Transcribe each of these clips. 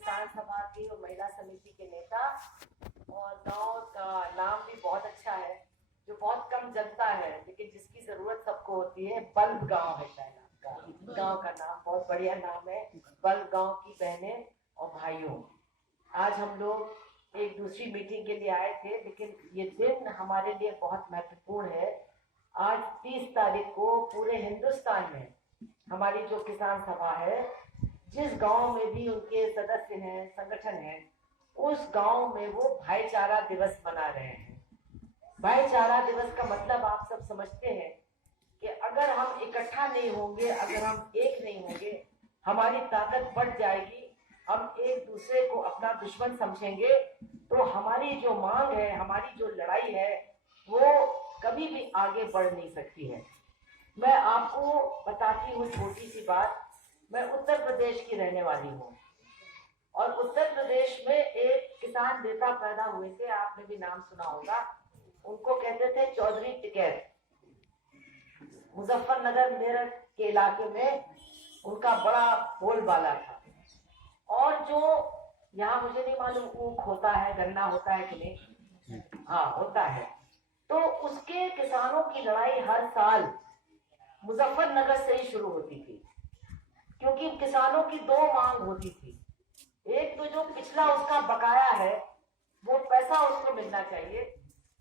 किसान सभा की और महिला समिति के नेता, और गांव का नाम भी बहुत अच्छा है, जो बहुत कम जनता है लेकिन जिसकी जरूरत सबको होती है। बल्ब गांव है शायद आपका गांव का नाम, बहुत बढ़िया नाम है। बल्ब गांव की बहनें और भाइयों, आज हम लोग एक दूसरी मीटिंग के लिए आए थे, लेकिन ये दिन हमारे लिए बहुत महत्वपूर्ण है। आज 30 तारीख को पूरे हिंदुस्तान में हमारी जो किसान सभा है, जिस गांव में भी उनके सदस्य हैं, संगठन है, उस गांव में वो भाईचारा दिवस मना रहे हैं। भाईचारा दिवस का मतलब आप सब समझते हैं कि अगर हम इकट्ठा नहीं होंगे, अगर हम एक नहीं होंगे, हमारी ताकत बढ़ जाएगी। हम एक दूसरे को अपना दुश्मन समझेंगे तो हमारी जो मांग है, हमारी जो लड़ाई है, वो कभी भी आगे बढ़ नहीं सकती है। मैं आपको बताती हूँ छोटी सी बात। मैं उत्तर प्रदेश की रहने वाली हूँ और उत्तर प्रदेश में एक किसान नेता पैदा हुए थे, आपने भी नाम सुना होगा। उनको कहते थे चौधरी टिकैत। मुजफ्फरनगर मेरठ के इलाके में उनका बड़ा बोलबाला था। और जो यहाँ मुझे नहीं मालूम ऊख होता है, गन्ना होता है कि नहीं, हाँ होता है। तो उसके किसानों की लड़ाई हर साल मुजफ्फरनगर से ही शुरू होती थी, क्योंकि किसानों की दो मांग होती थी। एक तो जो पिछला उसका बकाया है वो पैसा उसको मिलना चाहिए,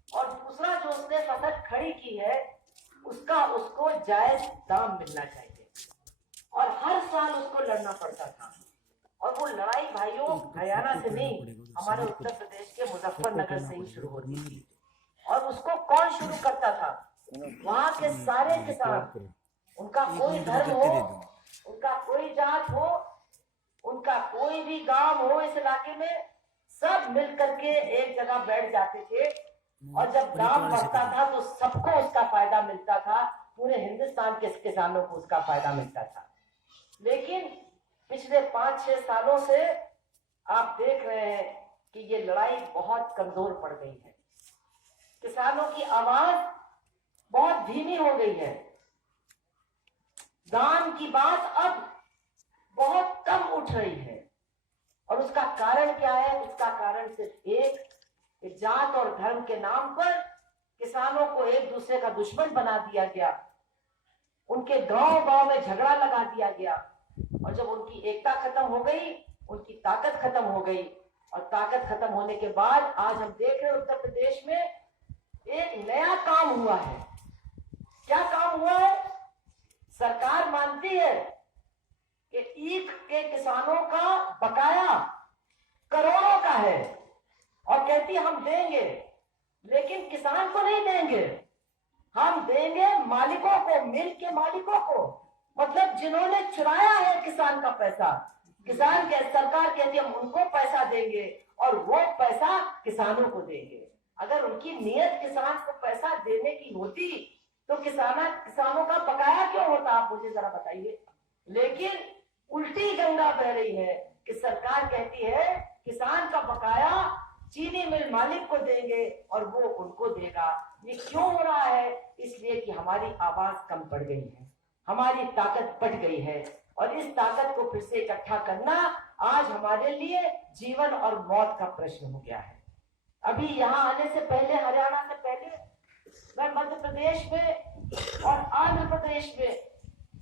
और दूसरा जो उसने फसल खड़ी की है उसका उसको जायज दाम मिलना चाहिए। और हर साल उसको लड़ना पड़ता था। और वो लड़ाई भाइयों हरियाणा से नहीं, हमारे उत्तर प्रदेश के मुजफ्फरनगर से ही शुरू होती थी। और उसको कौन शुरू करता था? वहां के सारे किसान, उनका कोई धर्म हो, उनका कोई जात हो, उनका कोई भी गांव हो इस इलाके में, सब मिल करके एक जगह बैठ जाते थे। और जब दाम बढ़ता था तो सबको उसका फायदा मिलता था, पूरे हिंदुस्तान के किसानों को उसका फायदा मिलता था। लेकिन पिछले 5-6 सालों से आप देख रहे हैं कि ये लड़ाई बहुत कमजोर पड़ गई है। किसानों की आवाज बहुत धीमी हो गई है। दाम की बात अब बहुत कम उठ रही है। और उसका कारण क्या है? उसका कारण सिर्फ एक, जात और धर्म के नाम पर किसानों को एक दूसरे का दुश्मन बना दिया गया। उनके गांव गांव में झगड़ा लगा दिया गया। और जब उनकी एकता खत्म हो गई, उनकी ताकत खत्म हो गई, और ताकत खत्म होने के बाद आज हम देख रहे हैं उत्तर प्रदेश में एक नया काम हुआ है। क्या काम हुआ है? सरकार मानती है कि ईख के किसानों का बकाया करोड़ों का है और कहती हम देंगे, लेकिन किसान को नहीं देंगे, हम देंगे मालिकों को, मिल के मालिकों को। मतलब जिन्होंने चुराया है किसान का पैसा, किसान के सरकार कहती है हम उनको पैसा देंगे और वो पैसा किसानों को देंगे। अगर उनकी नियत किसान को पैसा देने की होती तो किसानों का बकाया क्यों होता, आप मुझे जरा बताइए। लेकिन उल्टी गंगा बह रही है कि सरकार कहती है किसान का बकाया चीनी मिल मालिक को देंगे और वो उनको देगा। ये क्यों हो रहा है? इसलिए कि हमारी आवाज कम पड़ गई है, हमारी ताकत बढ़ गई है, और इस ताकत को फिर से इकट्ठा करना आज हमारे लिए जीवन और मौत का प्रश्न हो गया है। अभी यहाँ आने से पहले, हरियाणा से पहले, मैं मध्य प्रदेश में और आंध्र प्रदेश में,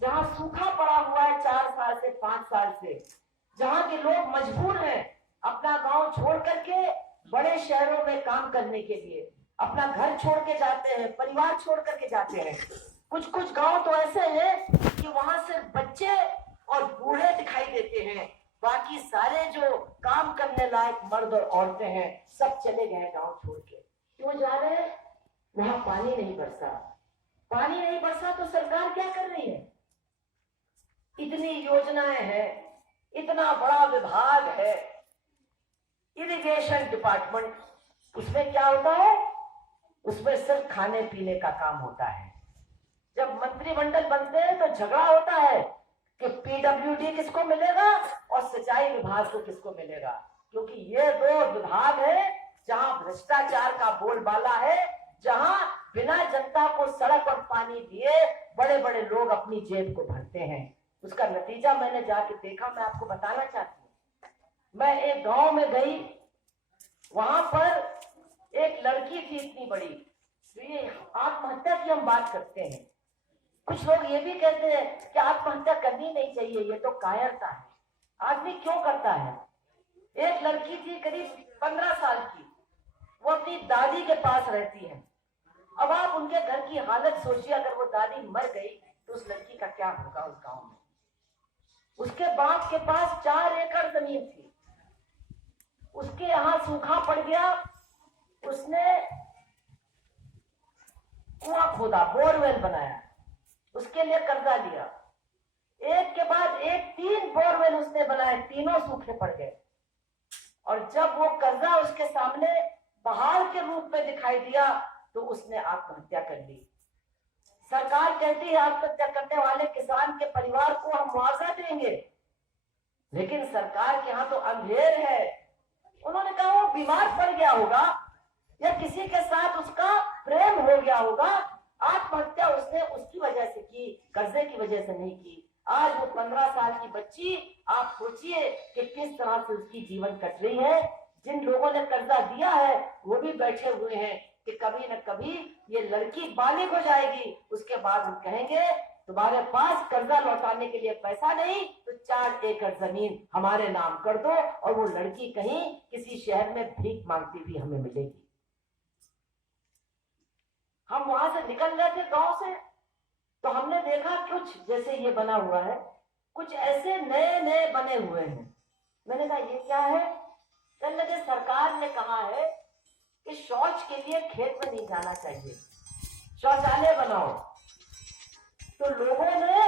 जहाँ सूखा पड़ा हुआ है 4 साल से 5 साल से, जहाँ के लोग मजबूर हैं अपना गांव छोड़ करके बड़े शहरों में काम करने के लिए, अपना घर छोड़ के जाते हैं, परिवार छोड़ करके जाते हैं। कुछ कुछ गांव तो ऐसे हैं कि वहां से बच्चे और बूढ़े दिखाई देते हैं, बाकी सारे जो काम करने लायक मर्द और औरतें हैं सब चले गए गांव छोड़ के। क्यों जा रहे हैं? वहां पानी नहीं बरसा। पानी नहीं बरसा तो सरकार क्या कर रही है? इतनी योजनाएं हैं, इतना बड़ा विभाग है इरिगेशन डिपार्टमेंट, उसमें क्या होता है? उसमें सिर्फ खाने पीने का काम होता है। जब मंत्रिमंडल बनते हैं तो झगड़ा होता है कि पीडब्ल्यूडी किसको मिलेगा और सिंचाई विभाग को किसको मिलेगा, क्योंकि ये 2 विभाग है जहां भ्रष्टाचार का बोलबाला है, जहां बिना जनता को सड़क और पानी दिए बड़े बड़े लोग अपनी जेब को भरते हैं। उसका नतीजा मैंने जाके देखा, मैं आपको बताना चाहती हूँ। मैं एक गांव में गई, वहां पर एक लड़की थी इतनी बड़ी। तो ये आत्महत्या की हम बात करते हैं, कुछ लोग ये भी कहते हैं कि आत्महत्या करनी नहीं चाहिए, ये तो कायरता है। आदमी क्यों करता है? एक लड़की थी करीब 15 साल की, वो अपनी दादी के पास रहती है। अब आप उनके घर की हालत सोचिए, अगर वो दादी मर गई तो उस लड़की का क्या होगा उस गांव में। उसके बाप के पास 4 एकड़ जमीन थी, उसके यहां सूखा पड़ गया, उसने कुआं खोदा, बोरवेल बनाया, उसके लिए कर्जा लिया, एक के बाद एक 3 बोरवेल उसने बनाए, तीनों सूखे पड़ गए। और जब वो कर्जा उसके सामने पहाड़ के रूप में दिखाई दिया तो उसने आत्महत्या कर ली। सरकार कहती है आत्महत्या करने वाले किसान के परिवार को हम मुआवजा देंगे, लेकिन सरकार के यहाँ तो अंधेर है। उन्होंने कहा वो बीमार पड़ गया होगा या किसी के साथ उसका प्रेम हो गया होगा, आत्महत्या उसने उसकी वजह से की, कर्जे की वजह से नहीं की। आज वो 15 साल की बच्ची, आप सोचिए कि किस तरह से उसकी जीवन कट रही है। जिन लोगों ने कर्जा दिया है वो भी बैठे हुए हैं कि कभी न कभी ये लड़की बालिग हो जाएगी, उसके बाद हम कहेंगे तुम्हारे पास कर्जा लौटाने के लिए पैसा नहीं तो 4 एकड़ जमीन हमारे नाम कर दो, और वो लड़की कहीं किसी शहर में भीख मांगती भी हमें मिलेगी। हम वहां से निकल रहे थे गांव से, तो हमने देखा कुछ जैसे ये बना हुआ है, कुछ ऐसे नए नए बने हुए हैं। मैंने कहा ये क्या है? कहने लगे सरकार ने कहा है कि शौच के लिए खेत में नहीं जाना चाहिए, शौचालय बनाओ। तो लोगों ने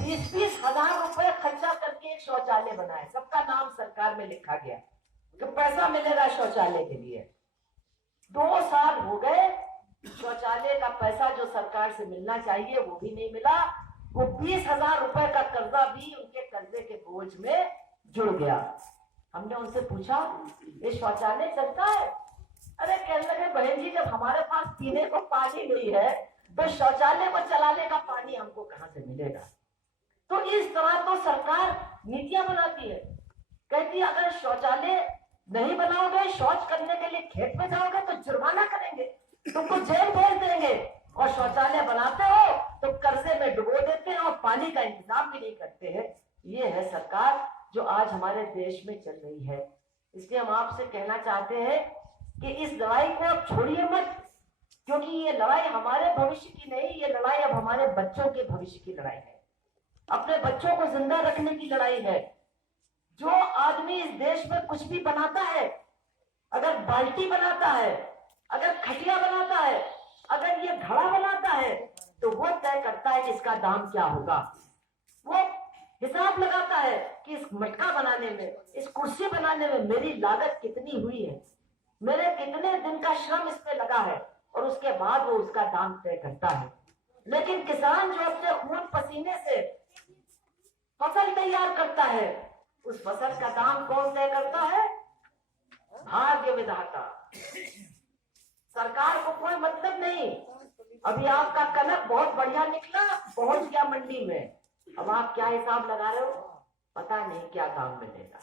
20-20 हजार रुपए खर्चा करके एक शौचालय बनाए, सबका नाम सरकार में लिखा गया कि पैसा मिलेगा शौचालय के लिए। 2 साल हो गए, शौचालय का पैसा जो सरकार से मिलना चाहिए वो भी नहीं मिला। वो 20,000 रुपए का कर्जा भी उनके कर्जे के बोझ में जुड़ गया। हमने उनसे पूछा ये शौचालय चलता है? अरे कहने लगे बहन जी जब हमारे पास पीने को पानी नहीं है तो शौचालय को चलाने का पानी हमको कहां से मिलेगा? तो इस तरह तो सरकार नीतियां बनाती है, कहती है अगर शौचालय नहीं बनाओगे, शौच करने के लिए खेत में जाओगे तो जुर्माना करेंगे, तुमको जेल भेज देंगे, और शौचालय बनाते हो तो कर्जे में डुबो देते हैं और पानी का इंतजाम भी नहीं करते हैं। ये है सरकार जो आज हमारे देश में चल रही है। इसलिए हम आपसे कहना चाहते हैं कि इस लड़ाई को अब छोड़िए मत, क्योंकि ये लड़ाई हमारे भविष्य की नहीं, ये लड़ाई अब हमारे बच्चों के भविष्य की लड़ाई है, अपने बच्चों को जिंदा रखने की लड़ाई है। जो आदमी इस देश में कुछ भी बनाता है, अगर बाल्टी बनाता है, अगर खटिया बनाता है, अगर ये घड़ा बनाता है, तो वो तय करता है कि इसका दाम क्या होगा। वो हिसाब लगाता है कि इस मटका बनाने में, इस कुर्सी बनाने में मेरी लागत कितनी हुई है, मेरे कितने दिन का श्रम इसमें लगा है, और उसके बाद वो उसका दाम तय करता है। लेकिन किसान जो अपने खून पसीने से फसल तैयार करता है, उस फसल का दाम कौन तय करता है? भाग्य विधाता। सरकार को कोई मतलब नहीं। अभी आपका कनक बहुत बढ़िया निकला, पहुंच गया मंडी में, अब आप क्या हिसाब लगा रहे हो? पता नहीं क्या दाम मिलेगा,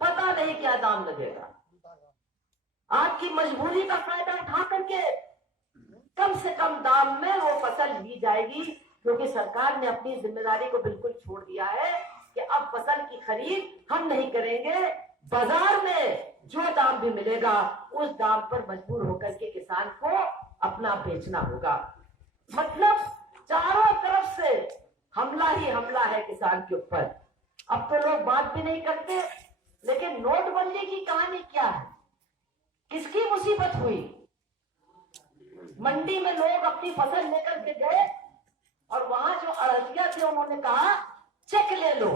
पता नहीं क्या दाम लगेगा। आपकी मजबूरी का फायदा उठा करके कम से कम दाम में वो फसल ली जाएगी, क्योंकि सरकार ने अपनी जिम्मेदारी को बिल्कुल छोड़ दिया है कि अब फसल की खरीद हम नहीं करेंगे, बाजार में जो दाम भी मिलेगा उस दाम पर मजबूर होकर के किसान को अपना बेचना होगा। मतलब चारों तरफ से हमला ही हमला है किसान के ऊपर। अब तो लोग बात भी नहीं करते, लेकिन नोटबंदी की कहानी क्या है? किसकी मुसीबत हुई? मंडी में लोग अपनी फसल लेकर के गए और वहां जो अड़तिया थे उन्होंने कहा चेक ले लो।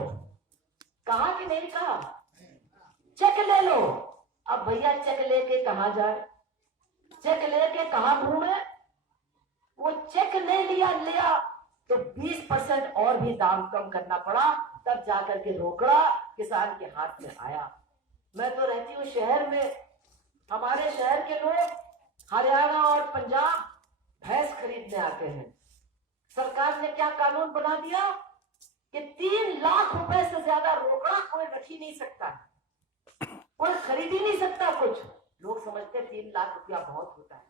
कहा कि नहीं कहा? चेक ले लो। अब भैया चेक लेके कहां जाए, चेक लेके कहां घूमे? वो चेक नहीं लिया तो 20% और भी दाम कम करना पड़ा, तब जाकर के रोकड़ा किसान के हाथ में आया। मैं तो रहती हूँ शहर में, हमारे शहर के लोग हरियाणा और पंजाब भैंस खरीदने आते हैं। सरकार ने क्या कानून बना दिया कि 3 लाख रुपए से ज्यादा ही नहीं सकता, कोई खरीद ही नहीं सकता कुछ। लोग समझते 3 लाख रुपया बहुत होता है,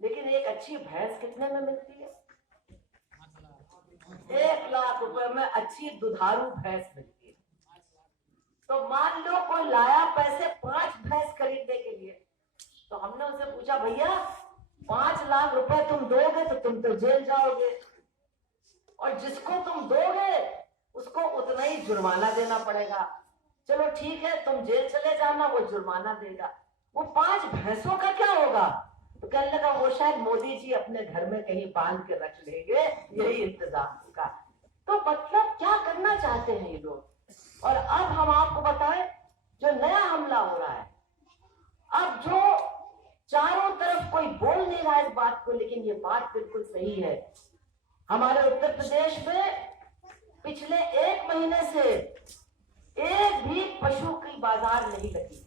लेकिन एक अच्छी भैंस कितने में मिलती है? 1 लाख रुपए में अच्छी दुधारू भैंस मिलती है। तो मान लो कोई लाया पैसे 5 भैंस खरीदने के लिए, तो हमने उसे पूछा भैया 5 लाख रुपए तुम दोगे तो तुम तो जेल जाओगे, और जिसको तुम दोगे उसको उतना ही जुर्माना देना पड़ेगा। चलो ठीक है, तुम जेल चले जाना, वो जुर्माना देगा, वो 5 भैंसों का क्या होगा? तो कहने लगा वो शायद मोदी जी अपने घर में कहीं बांध के रख लेंगे, यही इंतजाम होगा। तो मतलब क्या करना चाहते हैं ये लोग? और अब हम आपको बताएं, जो नया हमला हो रहा है, अब जो चारों तरफ कोई बोल नहीं रहा है इस बात को, लेकिन ये बात बिल्कुल सही है। हमारे उत्तर प्रदेश में पिछले 1 महीने से एक भी पशु की बाजार नहीं लगी,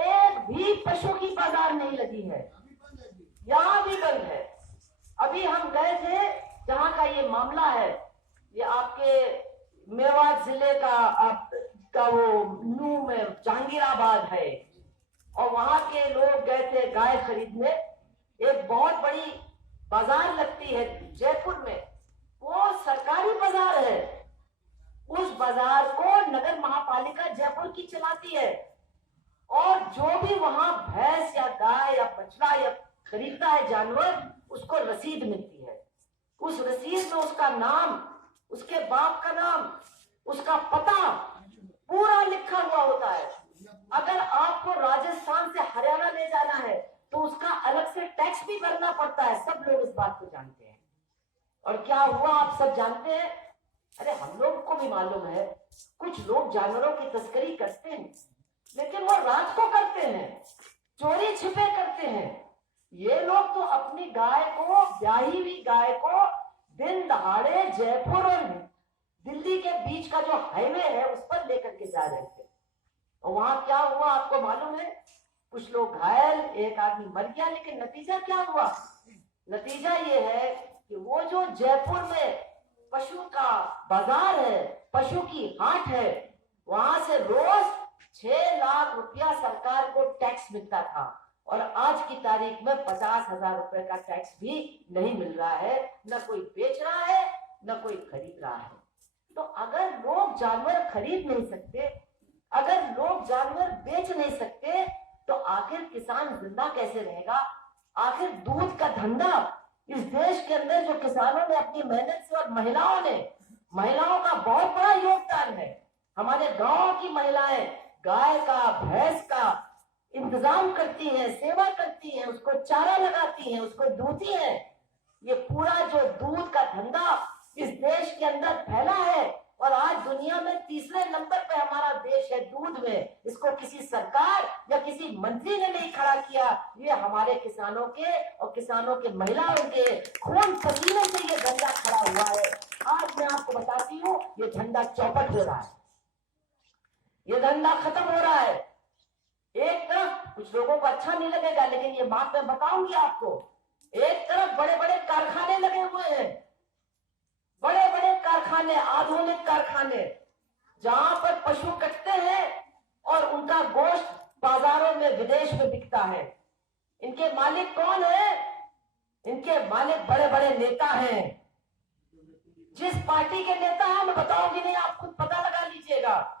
एक भी पशु की बाजार नहीं लगी है, यहाँ भी बंद है। अभी हम गए थे, जहां का ये मामला है, ये आपके मेवात जिले का वो नू में जहांगीराबाद है, और वहां के लोग गए थे गाय खरीदने। एक बहुत बड़ी बाजार लगती है जयपुर में, वो सरकारी बाजार है, उस बाजार को नगर महापालिका जयपुर की चलाती है, और जो भी वहां भैंस या गाय या बछड़ा या खरीदता है जानवर, उसको रसीद मिलती है। उस रसीद में उसका नाम, उसके बाप का नाम, उसका पता पूरा लिखा हुआ होता है। अगर आपको राजस्थान से हरियाणा ले जाना है तो उसका अलग से टैक्स भी भरना पड़ता है, सब लोग इस बात को जानते हैं। और क्या हुआ आप सब जानते हैं? अरे हम लोग को भी मालूम है, कुछ लोग जानवरों की तस्करी करते हैं, लेकिन वो रात को करते हैं, चोरी छिपे करते हैं। ये लोग तो अपनी गाय को, ब्याही हुई गाय को दिन दहाड़े जयपुर और दिल्ली के बीच का जो हाईवे है उस पर लेकर के जा रहे थे, और वहां क्या हुआ आपको मालूम है? कुछ लोग घायल, एक आदमी मर गया, लेकिन नतीजा क्या हुआ? नतीजा ये है कि वो जो जयपुर में पशु का बाजार है, पशु की हाट है, वहां से रोज 6 लाख रुपया सरकार को टैक्स मिलता था, और आज की तारीख में 50,000 रुपए का टैक्स भी नहीं मिल रहा है। न कोई बेच रहा है, न कोई खरीद रहा है। तो अगर लोग जानवर खरीद नहीं सकते, अगर लोग जानवर बेच नहीं सकते, तो आखिर किसान जिंदा कैसे रहेगा? आखिर दूध का धंधा इस देश के अंदर जो किसानों ने अपनी मेहनत से, और महिलाओं का बहुत बड़ा योगदान है। हमारे गांव की महिलाएं गाय का, भैंस का इंतजाम करती हैं, सेवा करती हैं, उसको चारा लगाती हैं, उसको दूधती हैं। ये पूरा जो दूध का धंधा इस देश के अंदर फैला है, और आज दुनिया में 3रे नंबर पे हमारा देश है दूध में। इसको किसी सरकार या किसी मंत्री ने नहीं खड़ा किया, ये हमारे किसानों के और किसानों के महिलाओं के खून पसीने से ये धंधा खड़ा हुआ है। आज मैं आपको बताती हूँ, ये धंधा चौपट हो रहा है, ये धंधा खत्म हो रहा है। एक तरफ कुछ लोगों को अच्छा नहीं लगेगा, लेकिन ये बात मैं बताऊंगी आपको, एक तरफ बड़े बड़े कारखाने लगे हुए हैं, बड़े बड़े कारखाने, आधुनिक कारखाने, जहां पर पशु कटते हैं और उनका गोश्त बाजारों में, विदेश में बिकता है। इनके मालिक कौन है? इनके मालिक बड़े बड़े नेता हैं। जिस पार्टी के नेता हैं मैं बताऊंगी नहीं, आप खुद पता लगा लीजिएगा।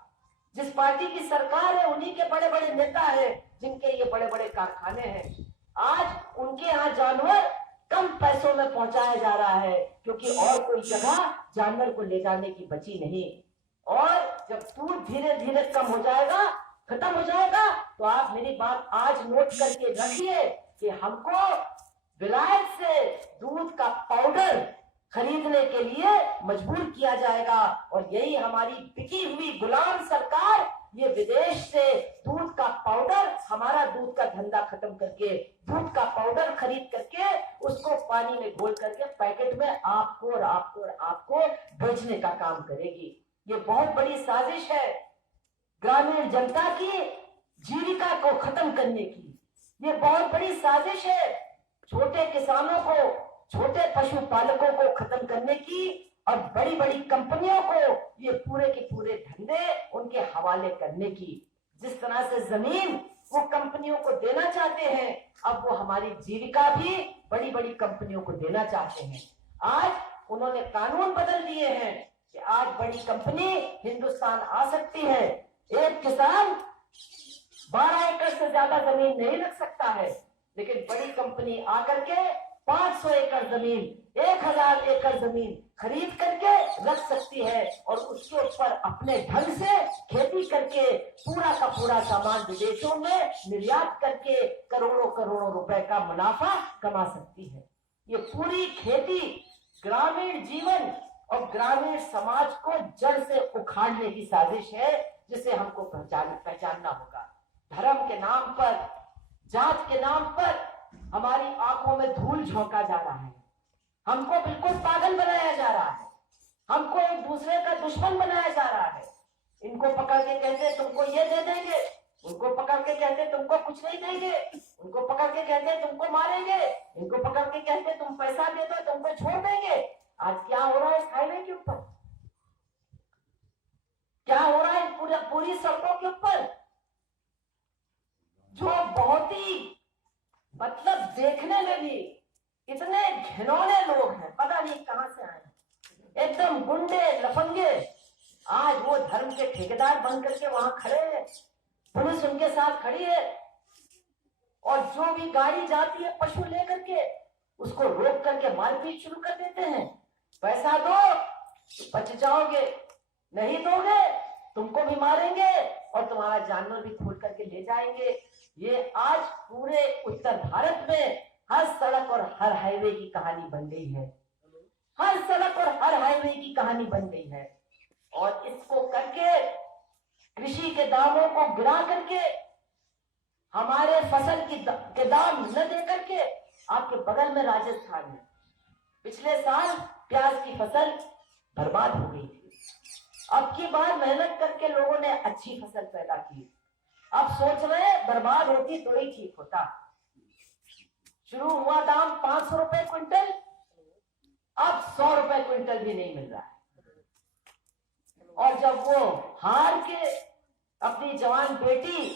जिस पार्टी की सरकार है उन्हीं के बड़े बड़े नेता हैं, जिनके ये बड़े बड़े कारखाने हैं। आज उनके यहाँ जानवर कम पैसों में पहुंचाया जा रहा है, क्योंकि और कोई जगह जानवर को ले जाने की बची नहीं। और जब दूध धीरे धीरे कम हो जाएगा, खत्म हो जाएगा, तो आप मेरी बात आज नोट करके रखिए कि हमको विलायत से दूध का पाउडर खरीदने के लिए मजबूर किया जाएगा। और यही हमारी बिकी हुई गुलाम सरकार ये विदेश से दूध का पाउडर, हमारा दूध का धंधा खत्म करके दूध का पाउडर खरीद करके उसको पानी में घोल करके पैकेट में आपको और आपको और आपको बेचने का काम करेगी। ये बहुत बड़ी साजिश है ग्रामीण जनता की जीविका को खत्म करने की। ये बहुत बड़ी साजिश है छोटे किसानों को, छोटे पशुपालकों को खत्म करने की, और बड़ी बड़ी कंपनियों को ये पूरे के पूरे हवाले करने की। जिस तरह से जमीन वो कंपनियों को देना चाहते हैं, अब वो हमारी जीविका भी बड़ी बड़ी कंपनियों को देना चाहते हैं। आज उन्होंने कानून बदल दिए हैं कि आज बड़ी कंपनी हिंदुस्तान आ सकती है। एक किसान 12 एकड़ से ज्यादा जमीन नहीं रख सकता है, लेकिन बड़ी कंपनी आकर के 500 एकड़ जमीन, 1000 एकड़ जमीन खरीद करके रख सकती है और उसके ऊपर अपने ढंग से खेती करके पूरा का पूरा सामान विदेशों में निर्यात करके करोड़ों करोड़ों रुपए का मुनाफा कमा सकती है। ये पूरी खेती ग्रामीण जीवन और ग्रामीण समाज को जड़ से उखाड़ने की साजिश है, जिसे हमको पहचानना होगा। धर्म के नाम पर, जात के नाम पर हमारी आंखों में धूल झोंका जा रहा है, हमको बिल्कुल पागल बनाया जा रहा है, हमको एक दूसरे का दुश्मन बनाया जा रहा है। इनको पकड़ के कहते तुमको ये दे देंगे, उनको पकड़ के कहते तुमको कुछ नहीं देंगे, उनको पकड़ के कहते तुमको मारेंगे, इनको पकड़ के कहते तुम पैसा दे दो तुमको छोड़ देंगे। आज क्या हो रहा है इस हाईवे के ऊपर, क्या हो रहा है पूरी सड़कों के ऊपर, जो बहुत ही मतलब देखने में भी इतने घिनौने लोग हैं, पता नहीं कहां से आए, एकदम गुंडे लफंगे। आज वो धर्म के ठेकेदार बन करके वहां खड़े हैं, पुलिस उनके साथ खड़ी है, और जो भी गाड़ी जाती है पशु लेकर के उसको रोक करके मारपीट शुरू कर देते हैं। पैसा दो तो बच जाओगे, नहीं दोगे तुमको भी मारेंगे और तुम्हारा जानवर भी खोल करके ले जाएंगे। ये आज पूरे उत्तर भारत में हर सड़क और हर हाईवे की कहानी बन गई है, हर सड़क और हर हाईवे की कहानी बन गई है। और इसको करके कृषि के दामों को गिरा करके, हमारे फसल के दाम न दे करके, आपके बगल में राजस्थान में पिछले साल प्याज की फसल बर्बाद हो गई थी। अब की बार मेहनत करके लोगों ने अच्छी फसल पैदा की, अब सोच रहे बर्बाद होती तो ही ठीक होता। शुरू हुआ दाम 500 रुपए क्विंटल, अब 100 रुपए क्विंटल भी नहीं मिल रहा है। और जब वो हार के अपनी जवान बेटी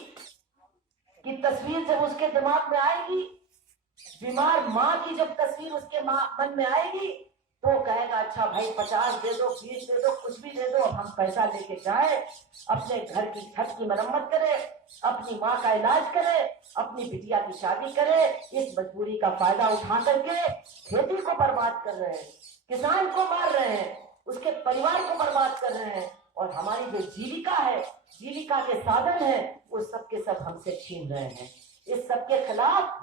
की तस्वीर जब उसके दिमाग में आएगी, बीमार माँ की जब तस्वीर उसके मन में आएगी, तो कहेगा अच्छा भाई 50 दे दो, 20 दे दो, कुछ भी दे दो, अब हम पैसा लेके जाए, अपने घर की छत की मरम्मत करे, अपनी माँ का इलाज करे, अपनी बिटिया की शादी करे। इस मजबूरी का फायदा उठा करके खेती को बर्बाद कर रहे हैं, किसान को मार रहे हैं, उसके परिवार को बर्बाद कर रहे हैं, और हमारी जो जीविका है, जीविका के साधन है, वो सब के सब हमसे छीन रहे हैं। इस सब के खिलाफ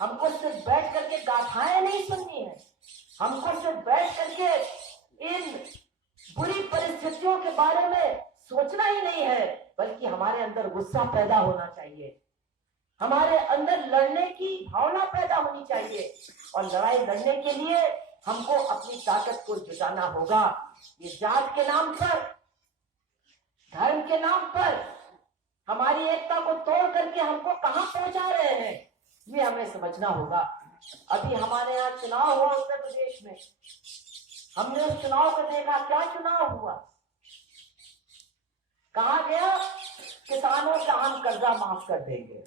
हमको सिर्फ बैठ करके गाथाएं नहीं सुननी है, हमको सिर्फ बैठ करके इन बुरी परिस्थितियों के बारे में सोचना ही नहीं है, बल्कि हमारे अंदर गुस्सा पैदा होना चाहिए, हमारे अंदर लड़ने की भावना पैदा होनी चाहिए। और लड़ाई लड़ने के लिए हमको अपनी ताकत को जुटाना होगा। ये जात के नाम पर, धर्म के नाम पर हमारी एकता को तोड़ करके हमको कहां पहुंचा रहे हैं, ये हमें समझना होगा। अभी हमारे यहाँ चुनाव हुआ उत्तर प्रदेश में, हमने उस चुनाव को देखा, क्या चुनाव हुआ, कहा गया किसानों का हम कर्जा माफ कर देंगे।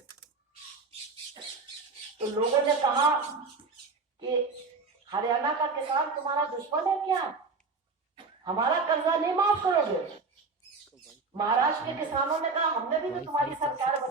तो लोगों ने कहा कि हरियाणा का किसान तुम्हारा दुश्मन है क्या, हमारा कर्जा नहीं माफ करोगे। महाराष्ट्र के किसानों ने कहा हमने भी तो तुम्हारी सरकार बनाई।